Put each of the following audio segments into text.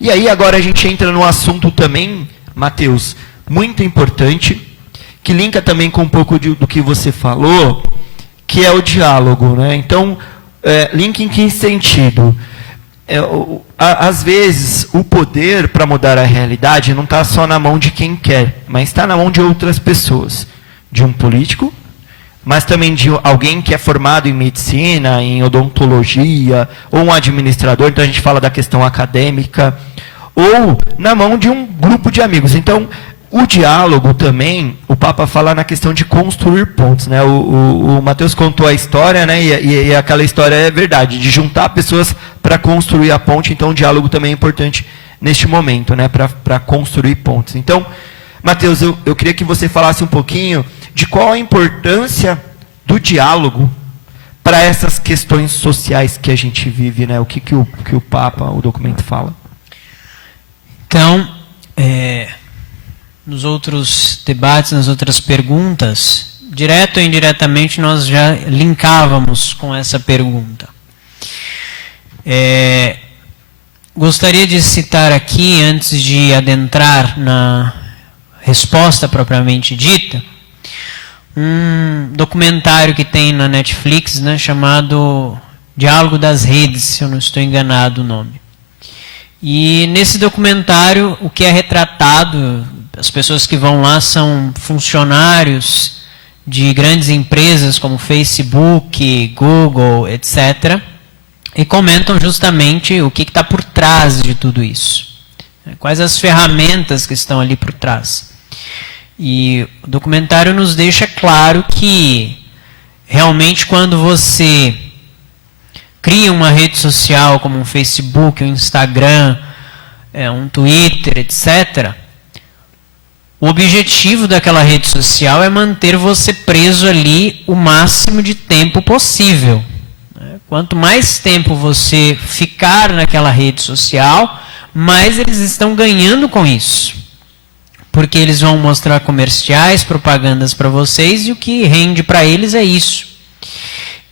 E aí agora a gente entra num assunto também, Matheus, muito importante, que linka também com um pouco do que você falou, que é o diálogo, né? Então, link em que sentido? Às vezes, o poder para mudar a realidade não está só na mão de quem quer, mas está na mão de outras pessoas. De um político, mas também de alguém que é formado em medicina, em odontologia, ou um administrador, então a gente fala da questão acadêmica, ou na mão de um grupo de amigos. Então, o diálogo também, o Papa fala na questão de construir pontos, né? O Matheus contou a história, né? E aquela história é verdade, de juntar pessoas para construir a ponte. Então, o diálogo também é importante neste momento, né? Para construir pontes. Então, Matheus, eu queria que você falasse um pouquinho de qual a importância do diálogo para essas questões sociais que a gente vive, né? O que o Papa, o documento fala? Então, nos outros debates, nas outras perguntas, direto ou indiretamente, nós já linkávamos com essa pergunta. Gostaria de citar aqui, antes de adentrar na resposta propriamente dita, um documentário que tem na Netflix, né, chamado Diálogo das Redes, se eu não estou enganado o nome. E nesse documentário, o que é retratado, as pessoas que vão lá são funcionários de grandes empresas como Facebook, Google, etc., e comentam justamente o que está por trás de tudo isso. Quais as ferramentas que estão ali por trás. E o documentário nos deixa claro que, realmente, quando você cria uma rede social como um Facebook, um Instagram, um Twitter, etc., o objetivo daquela rede social é manter você preso ali o máximo de tempo possível. Quanto mais tempo você ficar naquela rede social, mais eles estão ganhando com isso. Porque eles vão mostrar comerciais, propagandas para vocês, e o que rende para eles é isso.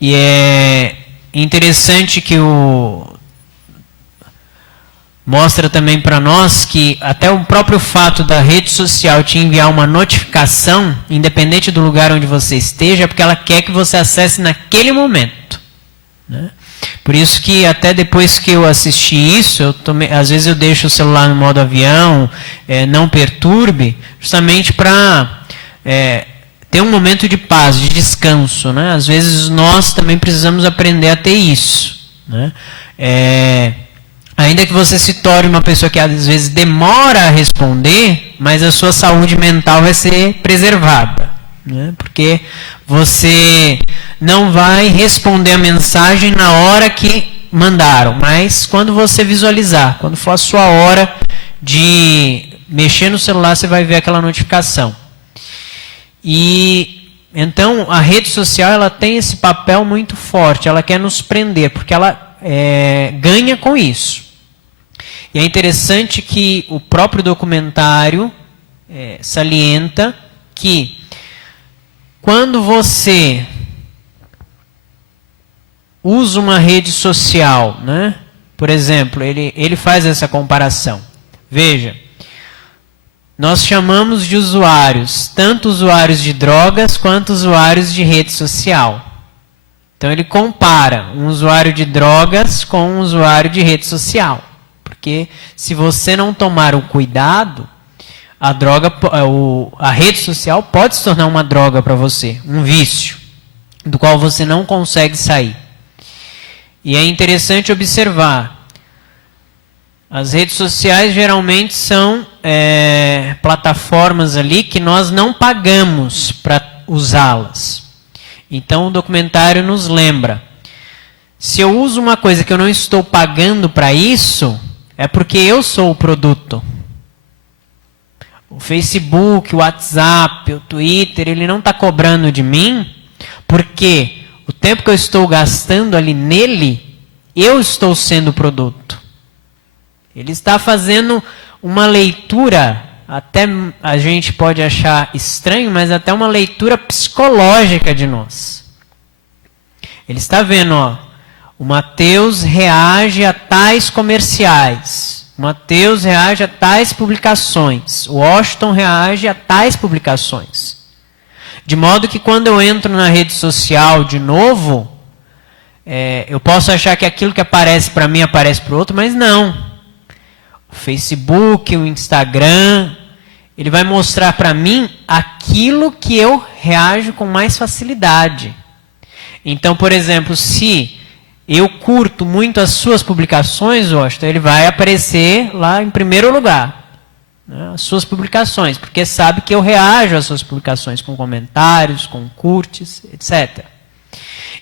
E é interessante que mostra também para nós que até o próprio fato da rede social te enviar uma notificação, independente do lugar onde você esteja, é porque ela quer que você acesse naquele momento. Né? Por isso que até depois que eu assisti isso, às vezes eu deixo o celular no modo avião, não perturbe, justamente para ter um momento de paz, de descanso. Né? Às vezes nós também precisamos aprender a ter isso. Né? Ainda que você se torne uma pessoa que às vezes demora a responder, mas a sua saúde mental vai ser preservada. Né? Porque você não vai responder a mensagem na hora que mandaram, mas quando você visualizar, quando for a sua hora de mexer no celular, você vai ver aquela notificação. E então a rede social, ela tem esse papel muito forte, ela quer nos prender, porque ela ganha com isso. E é interessante que o próprio documentário salienta que quando você usa uma rede social, né? Por exemplo, ele faz essa comparação. Veja, nós chamamos de usuários, tanto usuários de drogas quanto usuários de rede social. Então ele compara um usuário de drogas com um usuário de rede social. Porque se você não tomar o cuidado, a rede social pode se tornar uma droga para você, um vício, do qual você não consegue sair. E é interessante observar, as redes sociais geralmente são plataformas ali que nós não pagamos para usá-las. Então o documentário nos lembra, se eu uso uma coisa que eu não estou pagando para isso, é porque eu sou o produto. O Facebook, o WhatsApp, o Twitter, ele não está cobrando de mim, porque o tempo que eu estou gastando ali nele, eu estou sendo o produto. Ele está fazendo uma leitura, até a gente pode achar estranho, mas até uma leitura psicológica de nós. Ele está vendo, o Matheus reage a tais comerciais. Mateus reage a tais publicações. O Washington reage a tais publicações. De modo que quando eu entro na rede social de novo, eu posso achar que aquilo que aparece para mim aparece para o outro, mas não. O Facebook, o Instagram, ele vai mostrar para mim aquilo que eu reajo com mais facilidade. Então, por exemplo, se eu curto muito as suas publicações, Washington, ele vai aparecer lá em primeiro lugar, né, as suas publicações, porque sabe que eu reajo às suas publicações com comentários, com curtes, etc.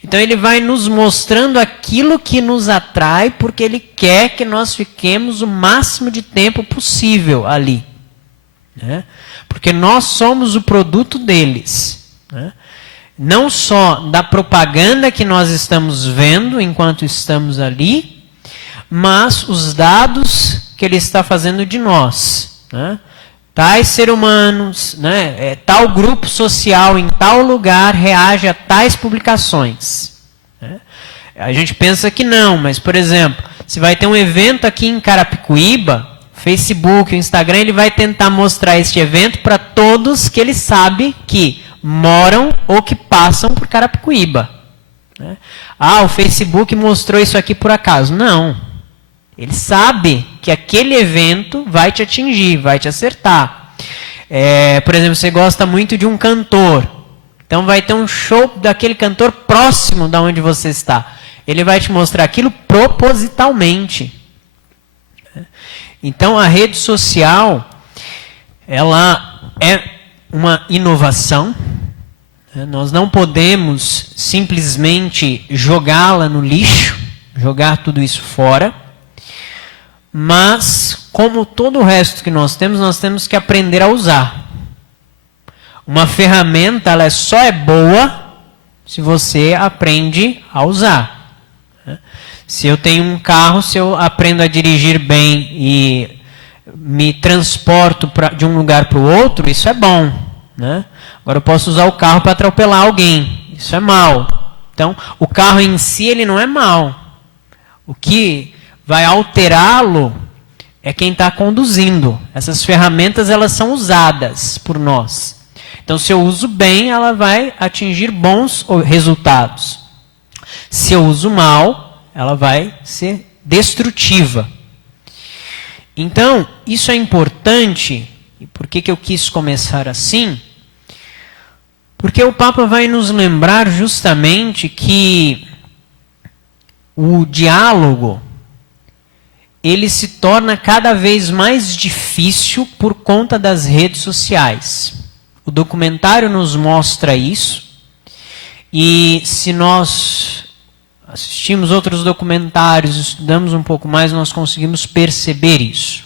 Então ele vai nos mostrando aquilo que nos atrai, porque ele quer que nós fiquemos o máximo de tempo possível ali, né? Porque nós somos o produto deles, né? Não só da propaganda que nós estamos vendo enquanto estamos ali, mas os dados que ele está fazendo de nós, né? Tais seres humanos, né? Tal grupo social em tal lugar reage a tais publicações, né? A gente pensa que não, mas, por exemplo, se vai ter um evento aqui em Carapicuíba, o Facebook, o Instagram, ele vai tentar mostrar este evento para todos que ele sabe que moram ou que passam por Carapicuíba, né? O Facebook mostrou isso aqui por acaso. Não. Ele sabe que aquele evento vai te atingir, vai te acertar. Por exemplo, você gosta muito de um cantor. Então vai ter um show daquele cantor próximo da onde você está. Ele vai te mostrar aquilo propositalmente. Então a rede social, ela é uma inovação. Nós não podemos simplesmente jogá-la no lixo, jogar tudo isso fora. Mas, como todo o resto que nós temos que aprender a usar. Uma ferramenta, ela só é boa se você aprende a usar. Se eu tenho um carro, se eu aprendo a dirigir bem e me transporto de um lugar para o outro, isso é bom, né? Agora eu posso usar o carro para atropelar alguém, isso é mal. Então, o carro em si, ele não é mal. O que vai alterá-lo é quem está conduzindo. Essas ferramentas, elas são usadas por nós. Então, se eu uso bem, ela vai atingir bons resultados. Se eu uso mal, ela vai ser destrutiva. Então, isso é importante. E por que eu quis começar assim? Porque o Papa vai nos lembrar justamente que o diálogo, ele se torna cada vez mais difícil por conta das redes sociais. O documentário nos mostra isso. E se nós assistimos outros documentários, estudamos um pouco mais, nós conseguimos perceber isso.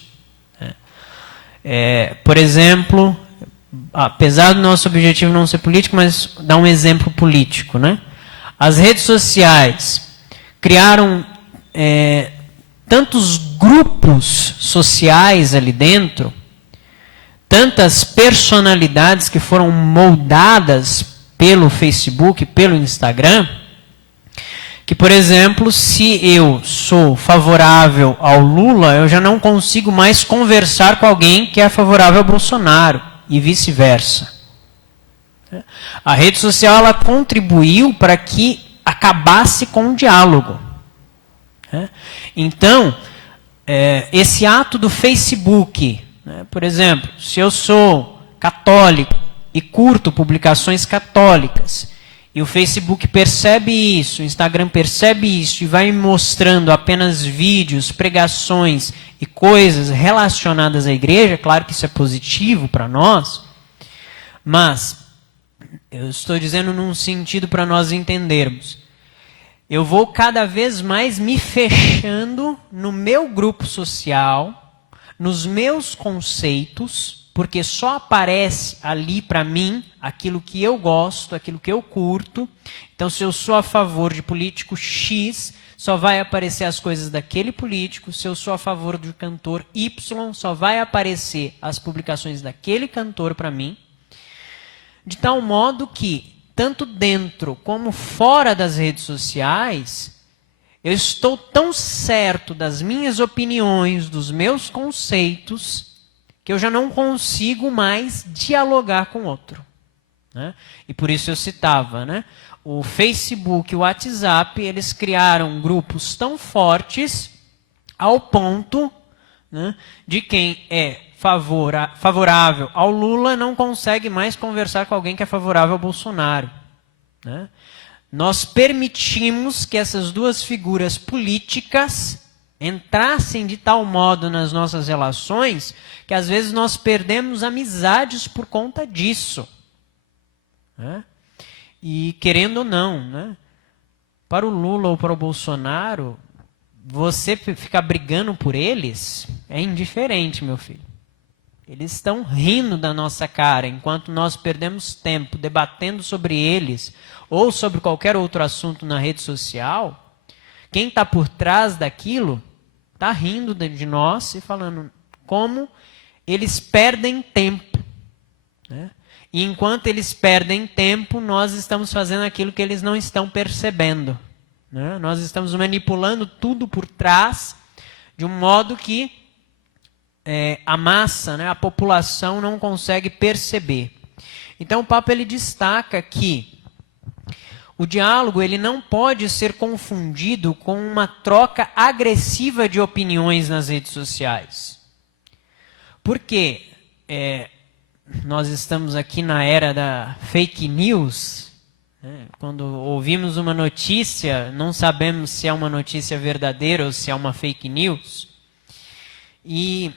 Por exemplo, apesar do nosso objetivo não ser político, mas dar um exemplo político, né? As redes sociais criaram tantos grupos sociais ali dentro, tantas personalidades que foram moldadas pelo Facebook, pelo Instagram, que, por exemplo, se eu sou favorável ao Lula, eu já não consigo mais conversar com alguém que é favorável ao Bolsonaro, e vice-versa. A rede social, ela contribuiu para que acabasse com o diálogo. Então, esse ato do Facebook, né, por exemplo, se eu sou católico e curto publicações católicas, e o Facebook percebe isso, o Instagram percebe isso, e vai me mostrando apenas vídeos, pregações e coisas relacionadas à igreja, claro que isso é positivo para nós, mas eu estou dizendo num sentido para nós entendermos. Eu vou cada vez mais me fechando no meu grupo social, nos meus conceitos, porque só aparece ali para mim aquilo que eu gosto, aquilo que eu curto. Então, se eu sou a favor de político X, só vai aparecer as coisas daquele político. Se eu sou a favor do cantor Y, só vai aparecer as publicações daquele cantor para mim. De tal modo que, tanto dentro como fora das redes sociais, Eu estou tão certo das minhas opiniões, dos meus conceitos, que eu já não consigo mais dialogar com o outro. Né? E por isso eu citava, né? O Facebook e o WhatsApp, eles criaram grupos tão fortes ao ponto, né, de quem é favorável ao Lula não consegue mais conversar com alguém que é favorável ao Bolsonaro. Né? Nós permitimos que essas duas figuras políticas entrassem de tal modo nas nossas relações que às vezes nós perdemos amizades por conta disso. Né? E querendo ou não, né? Para o Lula ou para o Bolsonaro, você ficar brigando por eles é indiferente, meu filho. Eles estão rindo da nossa cara, enquanto nós perdemos tempo debatendo sobre eles ou sobre qualquer outro assunto na rede social. Quem está por trás daquilo está rindo de nós e falando como eles perdem tempo. Né? E enquanto eles perdem tempo, nós estamos fazendo aquilo que eles não estão percebendo. Né? Nós estamos manipulando tudo por trás de um modo que a massa, né, a população não consegue perceber. Então o Papa ele destaca que o diálogo ele não pode ser confundido com uma troca agressiva de opiniões nas redes sociais. Porque nós estamos aqui na era da fake news. Né? Quando ouvimos uma notícia, não sabemos se é uma notícia verdadeira ou se é uma fake news. E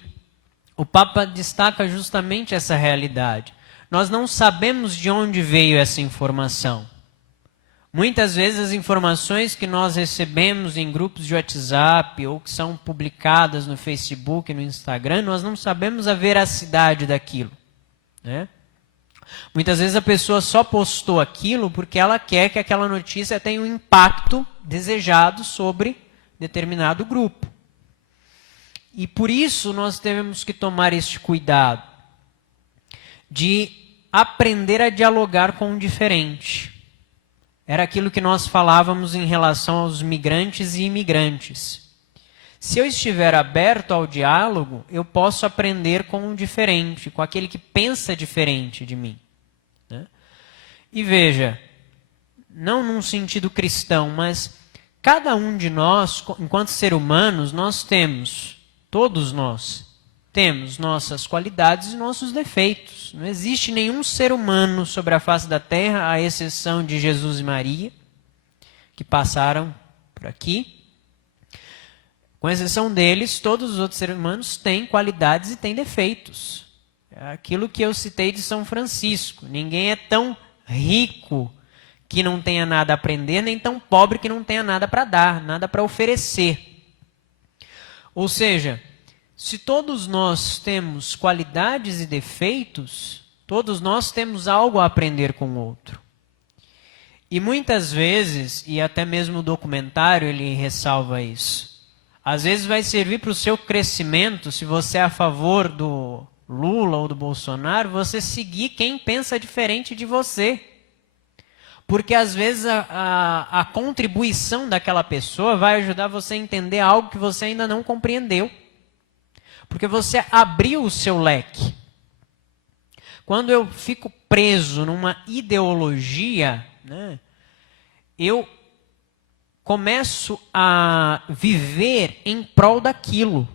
o Papa destaca justamente essa realidade. Nós não sabemos de onde veio essa informação. Muitas vezes as informações que nós recebemos em grupos de WhatsApp ou que são publicadas no Facebook, no Instagram, nós não sabemos a veracidade daquilo. Né? Muitas vezes a pessoa só postou aquilo porque ela quer que aquela notícia tenha um impacto desejado sobre determinado grupo. E por isso nós temos que tomar este cuidado de aprender a dialogar com o diferente. Era aquilo que nós falávamos em relação aos migrantes e imigrantes. Se eu estiver aberto ao diálogo, eu posso aprender com o diferente, com aquele que pensa diferente de mim. Né? E veja, não num sentido cristão, mas cada um de nós, enquanto seres humanos, todos nós, temos nossas qualidades e nossos defeitos. Não existe nenhum ser humano sobre a face da terra, à exceção de Jesus e Maria, que passaram por aqui. Com exceção deles, todos os outros seres humanos têm qualidades e têm defeitos. É aquilo que eu citei de São Francisco. Ninguém é tão rico que não tenha nada a aprender, nem tão pobre que não tenha nada para dar, nada para oferecer. Ou seja, se todos nós temos qualidades e defeitos, todos nós temos algo a aprender com o outro. E muitas vezes, e até mesmo o documentário ele ressalva isso, às vezes vai servir para o seu crescimento, se você é a favor do Lula ou do Bolsonaro, você seguir quem pensa diferente de você. Porque às vezes a contribuição daquela pessoa vai ajudar você a entender algo que você ainda não compreendeu. Porque você abriu o seu leque. Quando eu fico preso numa ideologia, né, eu começo a viver em prol daquilo.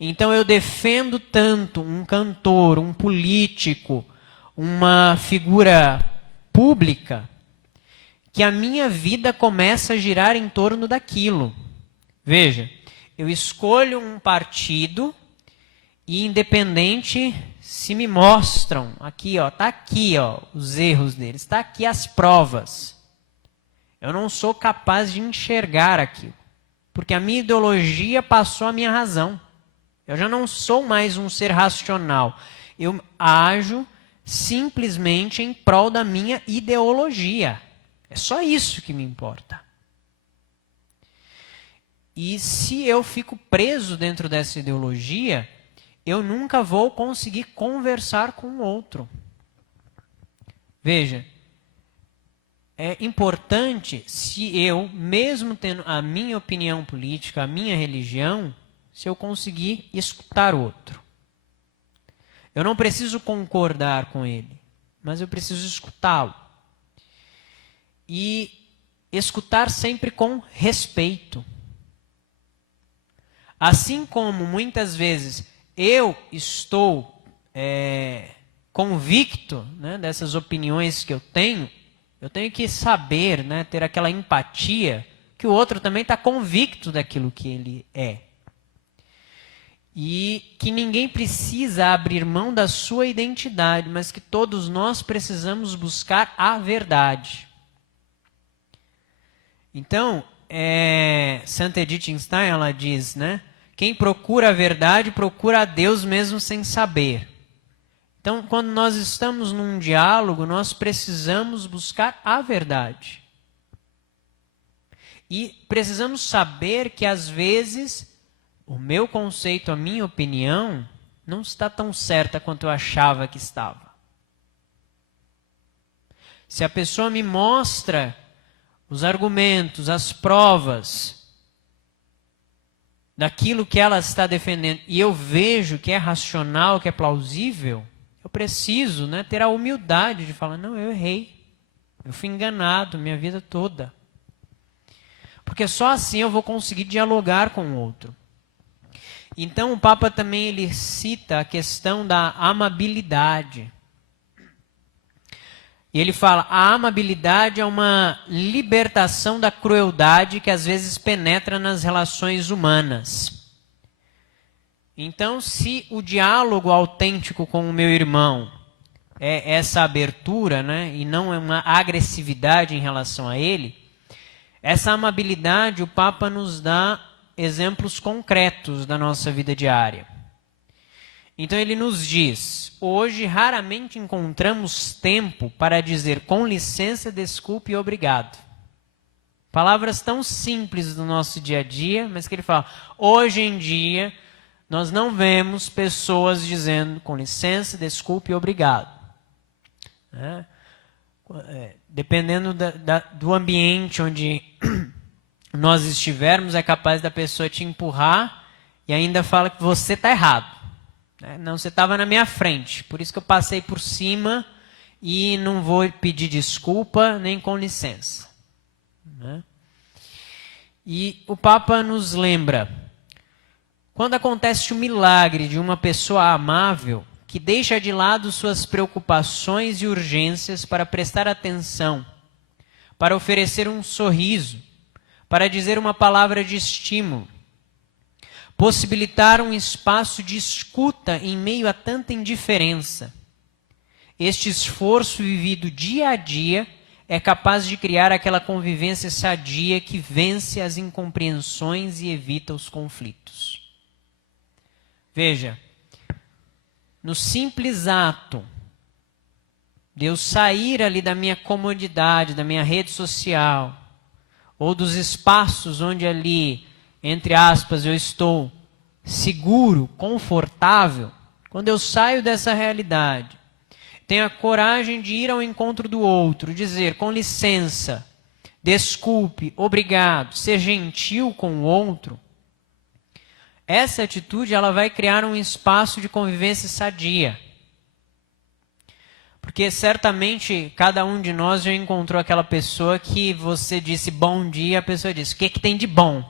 Então eu defendo tanto um cantor, um político, uma figura pública, que a minha vida começa a girar em torno daquilo. Veja, eu escolho um partido e independente se me mostram, aqui ó, tá aqui ó, os erros deles, está aqui as provas. Eu não sou capaz de enxergar aquilo, porque a minha ideologia passou a minha razão. Eu já não sou mais um ser racional. Eu ajo simplesmente em prol da minha ideologia. É só isso que me importa. E se eu fico preso dentro dessa ideologia, eu nunca vou conseguir conversar com o outro. Veja, é importante se eu, mesmo tendo a minha opinião política, a minha religião, se eu conseguir escutar o outro. Eu não preciso concordar com ele, mas eu preciso escutá-lo. E escutar sempre com respeito. Assim como muitas vezes eu estou convicto, né, dessas opiniões que eu tenho que saber, né, ter aquela empatia que o outro também está convicto daquilo que ele é. E que ninguém precisa abrir mão da sua identidade, mas que todos nós precisamos buscar a verdade. Então, Santa Edith Stein, ela diz, né? Quem procura a verdade, procura a Deus mesmo sem saber. Então, quando nós estamos num diálogo, nós precisamos buscar a verdade. E precisamos saber que, às vezes, o meu conceito, a minha opinião, não está tão certa quanto eu achava que estava. Se a pessoa me mostra os argumentos, as provas daquilo que ela está defendendo, e eu vejo que é racional, que é plausível, eu preciso, né, ter a humildade de falar, não, eu errei, eu fui enganado minha vida toda. Porque só assim eu vou conseguir dialogar com o outro. Então o Papa também ele cita a questão da amabilidade. E ele fala, a amabilidade é uma libertação da crueldade que às vezes penetra nas relações humanas. Então, se o diálogo autêntico com o meu irmão é essa abertura, né, e não é uma agressividade em relação a ele, essa amabilidade o Papa nos dá exemplos concretos da nossa vida diária. Então ele nos diz, hoje raramente encontramos tempo para dizer com licença, desculpe e obrigado. Palavras tão simples do nosso dia a dia, mas que ele fala, hoje em dia nós não vemos pessoas dizendo com licença, desculpe e obrigado. Dependendo do ambiente onde nós estivermos, é capaz da pessoa te empurrar e ainda fala que você está errado. Não, você estava na minha frente, por isso que eu passei por cima e não vou pedir desculpa nem com licença. E o Papa nos lembra, quando acontece o milagre de uma pessoa amável que deixa de lado suas preocupações e urgências para prestar atenção, para oferecer um sorriso, para dizer uma palavra de estímulo, possibilitar um espaço de escuta em meio a tanta indiferença. Este esforço vivido dia a dia é capaz de criar aquela convivência sadia que vence as incompreensões e evita os conflitos. Veja, no simples ato de eu sair ali da minha comodidade, da minha rede social, ou dos espaços onde ali, entre aspas, eu estou seguro, confortável, quando eu saio dessa realidade, tenho a coragem de ir ao encontro do outro, dizer com licença, desculpe, obrigado, ser gentil com o outro, essa atitude ela vai criar um espaço de convivência sadia. Porque certamente cada um de nós já encontrou aquela pessoa que você disse bom dia, a pessoa disse, o que tem de bom?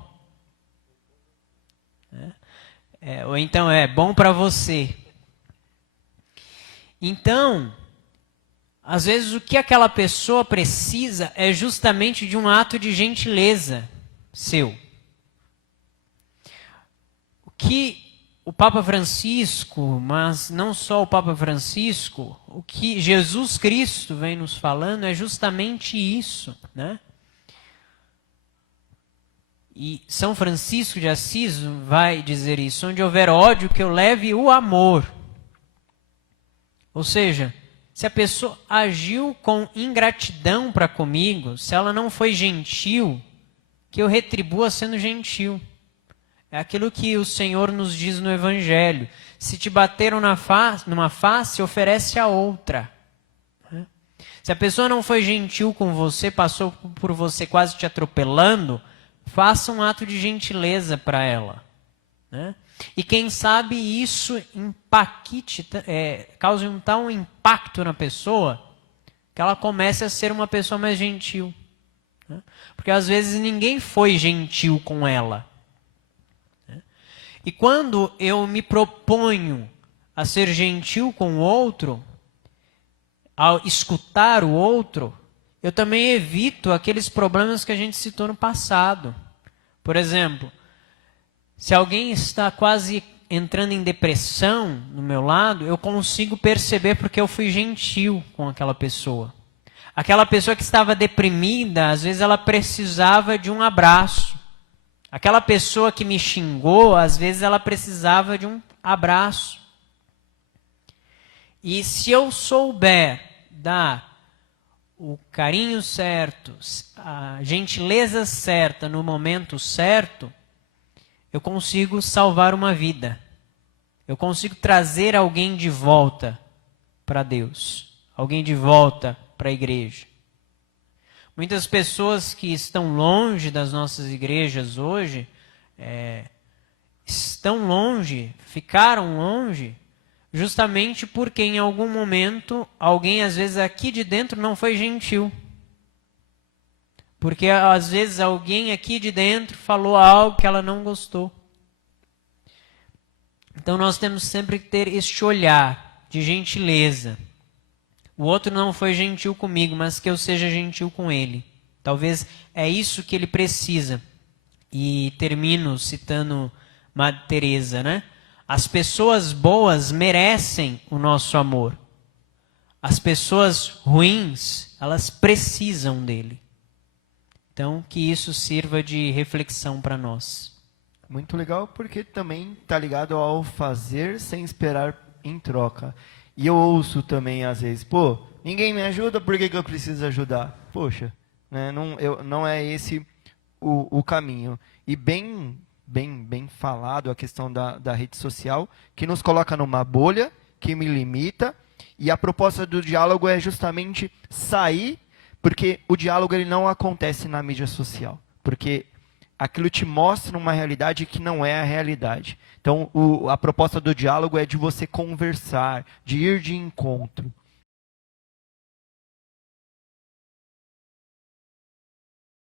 Ou então bom para você. Então, às vezes o que aquela pessoa precisa é justamente de um ato de gentileza seu. O que o Papa Francisco, mas não só o Papa Francisco, o que Jesus Cristo vem nos falando é justamente isso, né? E São Francisco de Assis vai dizer isso, onde houver ódio, que eu leve o amor. Ou seja, se a pessoa agiu com ingratidão para comigo, se ela não foi gentil, que eu retribua sendo gentil. É aquilo que o Senhor nos diz no Evangelho. Se te bateram numa face, oferece a outra. Se a pessoa não foi gentil com você, passou por você quase te atropelando, faça um ato de gentileza para ela, né? E quem sabe isso cause um tal impacto na pessoa que ela comece a ser uma pessoa mais gentil, né? Porque às vezes ninguém foi gentil com ela, né? E quando eu me proponho a ser gentil com o outro, ao escutar o outro, eu também evito aqueles problemas que a gente citou no passado. Por exemplo, se alguém está quase entrando em depressão no meu lado, eu consigo perceber porque eu fui gentil com aquela pessoa. Aquela pessoa que estava deprimida, às vezes ela precisava de um abraço. Aquela pessoa que me xingou, às vezes ela precisava de um abraço. E se eu souber dar o carinho certo, a gentileza certa no momento certo, eu consigo salvar uma vida. Eu consigo trazer alguém de volta para Deus. Alguém de volta para a igreja. Muitas pessoas que estão longe das nossas igrejas hoje, estão longe, ficaram longe, justamente porque em algum momento, alguém às vezes aqui de dentro não foi gentil. Porque às vezes alguém aqui de dentro falou algo que ela não gostou. Então nós temos sempre que ter este olhar de gentileza. O outro não foi gentil comigo, mas que eu seja gentil com ele. Talvez é isso que ele precisa. E termino citando Madre Teresa, né? As pessoas boas merecem o nosso amor. As pessoas ruins, elas precisam dele. Então, que isso sirva de reflexão para nós. Muito legal, porque também está ligado ao fazer sem esperar em troca. E eu ouço também, às vezes, pô, ninguém me ajuda, por que eu preciso ajudar? Poxa, né, não é esse o caminho. E bem falado a questão da rede social, que nos coloca numa bolha, que me limita, e a proposta do diálogo é justamente sair, porque o diálogo ele não acontece na mídia social, porque aquilo te mostra uma realidade que não é a realidade. Então, a proposta do diálogo é de você conversar, de ir de encontro.